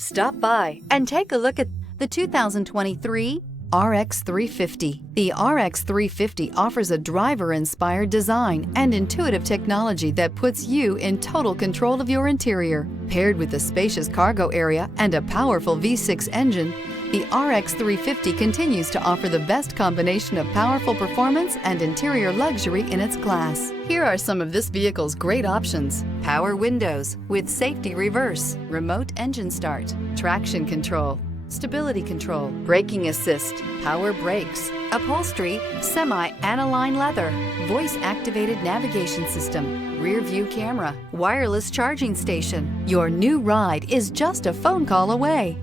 Stop by and take a look at the 2023 RX 350. The RX 350 offers a driver-inspired design and intuitive technology that puts you in total control of your interior. Paired with a spacious cargo area and a powerful V6 engine, the RX 350 continues to offer the best combination of powerful performance and interior luxury in its class. Here are some of this vehicle's great options: power windows with safety reverse, remote engine start, traction control, stability control, braking assist, power brakes, upholstery, semi-aniline leather, voice-activated navigation system, rear view camera, wireless charging station. Your new ride is just a phone call away.